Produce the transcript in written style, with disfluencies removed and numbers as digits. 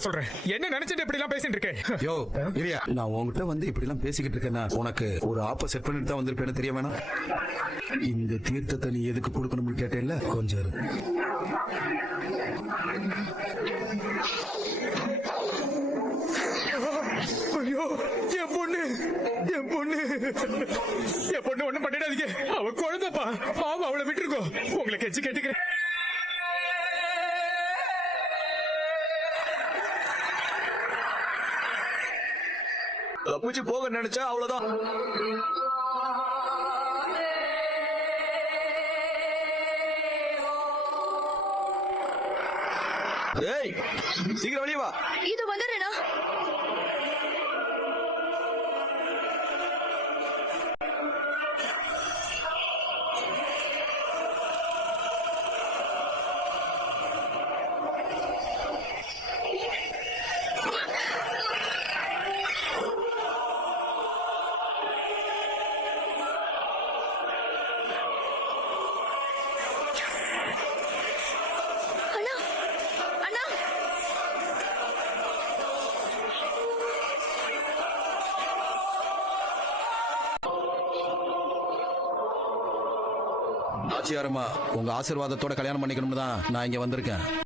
வார்த்தை சொல்றேன். என்ன நினைச்சிட்டு இப்படி எல்லாம் பேசிட்டு இருக்கேன்? யோ இல்லையா, நான் உங்ககிட்ட வந்து இப்படி எல்லாம் பேசிக்கிட்டு இருக்கேன்னா உனக்கு ஒரு ஆப்ப செட் பண்ணிட்டு தான் வந்திருப்பேன்னு தெரிய வேணாம். இந்த தீர்த்தத்தை நீ எதுக்கு கொடுக்கணும்னு கேட்டேல்ல, கொஞ்சம் இரு. ஐயோ, என் பொண்ணு ஒண்ணும் பண்ணிடாதீங்க. அவ குழந்தைப்பா, பாவம், அவளை விட்டுருக்கோம். உங்களை கெஞ்சி கேட்டுக்கிறேன். பூச்சி போக நினைச்சா அவ்வளவுதான். ஏய், சீக்கிரம் வெளியே வா. இது வந்துடுறேனா? ஆச்சியாரம்மா, உங்க ஆசீர்வாதத்தோட கல்யாணம் பண்ணிக்கணும்னு தான் நான் இங்க வந்திருக்கேன்.